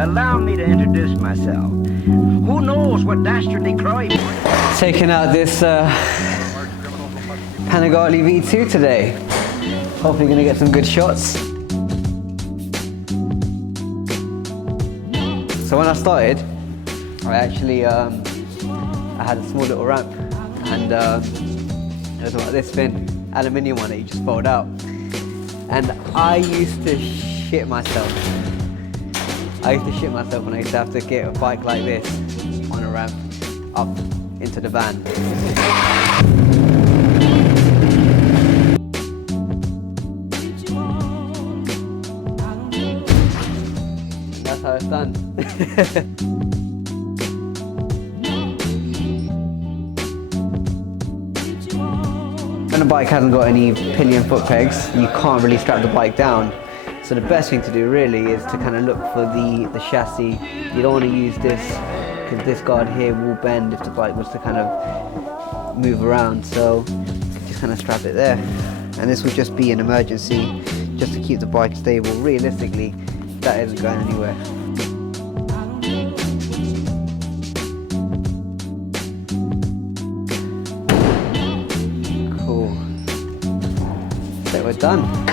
Allow me to introduce myself. Who knows what dastardly crime? Taking out this Panigale V2 today. Hopefully gonna get some good shots. So when I started, I actually I had a small little ramp, and it was like this thin aluminium one that you just fold out. And I used to shit myself. I used to shit myself when I used to have to get a bike like this on a ramp up into the van. That's how it's done. When a bike hasn't got any pillion foot pegs, you can't really strap the bike down. So the best thing to do really is to kind of look for the chassis. You don't want to use this because this guard here will bend if the bike was to kind of move around. So just kind of strap it there. And this will just be an emergency, just to keep the bike stable. Realistically, that isn't going anywhere. Cool. So we're done.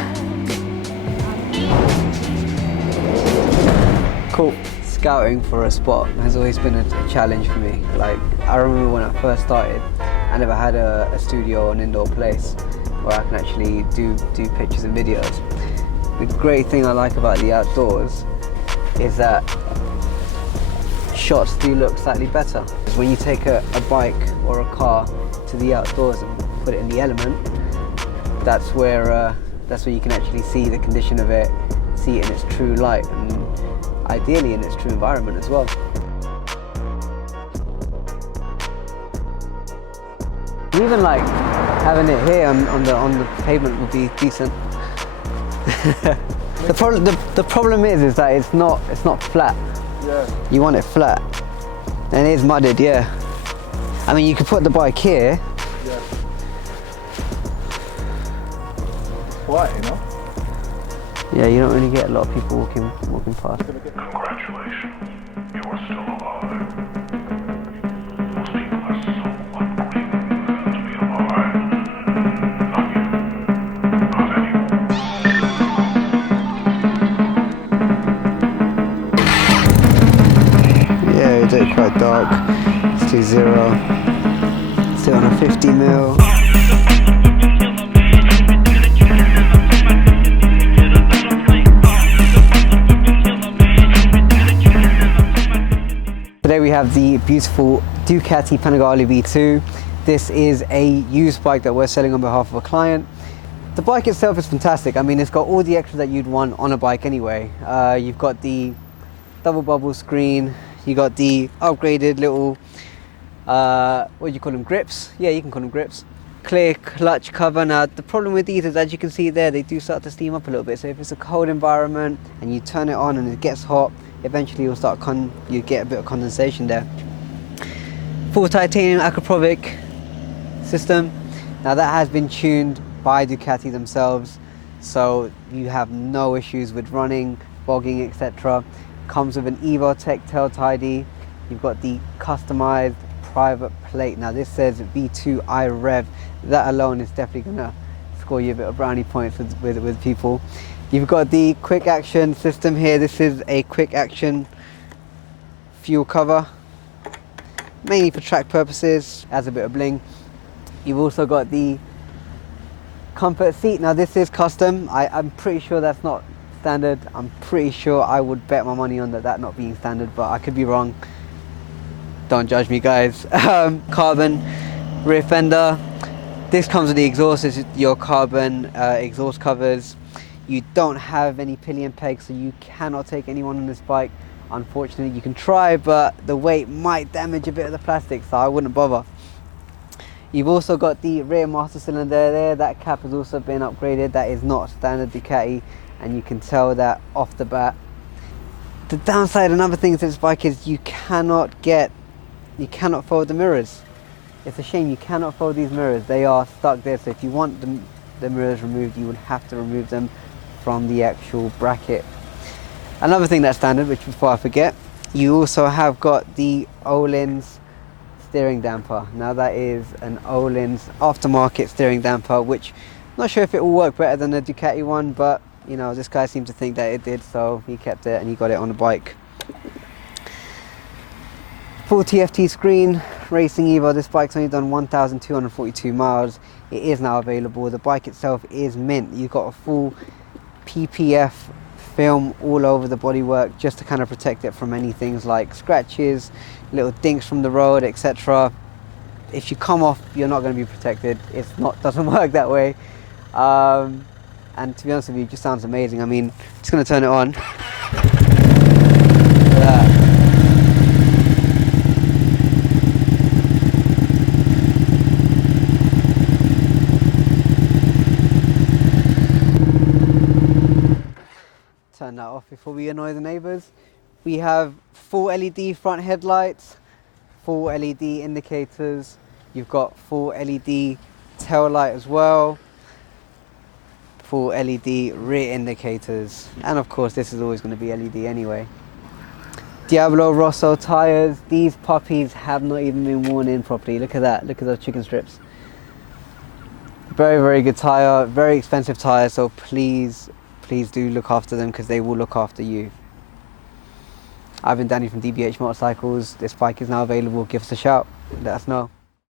Cool. Scouting for a spot has always been a challenge for me. Like, I remember when I first started, I never had a studio or an indoor place where I can actually do pictures and videos. The great thing I like about the outdoors is that shots do look slightly better. When you take a bike or a car to the outdoors and put it in the element, that's where you can actually see the condition of it, see it in its true light, and ideally in its true environment as well. Even like having it here on the pavement would be decent. The problem is that it's not flat. Yeah. You want it flat, and it is mudded. Yeah. I mean, you could put the bike here. Yeah. Flat, you know. Yeah, you don't really get a lot of people walking past. Congratulations, you are still alive. Most people are so ungrateful to be alive. Not you. Not anymore. Yeah, we did it quite dark. Let's do 0. Still on a 50 mil. Today we have the beautiful Ducati Panigale V2. This is a used bike that we're selling on behalf of a client. The bike itself is fantastic. I mean, it's got all the extras that you'd want on a bike anyway. You've got the double bubble screen, you got the upgraded little, what do you call them, grips? Yeah, you can call them grips. Clear clutch cover. Now, the problem with these is, as you can see there, they do start to steam up a little bit. So if it's a cold environment and you turn it on and it gets hot, eventually you'll start you get a bit of condensation there. Full titanium acropovic system. Now that has been tuned by Ducati themselves, so you have no issues with running, bogging, etc. Comes with an EvoTech tail tidy. You've got the customized private plate. Now this says V2 iRev. That alone is definitely gonna score you a bit of brownie points with people. You've got the quick action system here. This is a quick action fuel cover, mainly for track purposes, as a bit of bling. You've also got the comfort seat. Now this is custom. I'm pretty sure that's not standard. I'm pretty sure I would bet my money on that not being standard, but I could be wrong. Don't judge me, guys. Carbon rear fender. This comes with the exhaust. This is your carbon exhaust covers. You don't have any pillion pegs, so you cannot take anyone on this bike. Unfortunately, you can try, but the weight might damage a bit of the plastic, so I wouldn't bother. You've also got the rear master cylinder there. That cap has also been upgraded. That is not standard Ducati, and you can tell that off the bat. The downside, another thing to this bike is you cannot fold the mirrors. It's a shame you cannot fold these mirrors. They are stuck there, so if you want the mirrors removed, you would have to remove them from the actual bracket. Another thing that's standard, which before I forget, you also have got the Öhlins steering damper. Now that is an Öhlins aftermarket steering damper, which I'm not sure if it will work better than the Ducati one, but you know, this guy seemed to think that it did, so he kept it and he got it on the bike. Full TFT screen, Racing Evo. This bike's only done 1,242 miles. It is now available. The bike itself is mint. You've got a full PPF film all over the bodywork just to kind of protect it from any things like scratches, little dinks from the road, etc. If you come off, you're not going to be protected. Doesn't work that way. And to be honest with you, it just sounds amazing. I mean, just going to turn it on. Look at that. Turn that off before we annoy the neighbours. We have full LED front headlights, full LED indicators. You've got full LED tail light as well, full LED rear indicators, and of course this is always going to be LED anyway. Diablo Rosso tyres. These puppies have not even been worn in properly. Look at that. Look at those chicken strips. Very, very good tyre. Very expensive tyre, so please do look after them because they will look after you. I've been Danny from DBH Motorcycles. This bike is now available. Give us a shout. Let us know.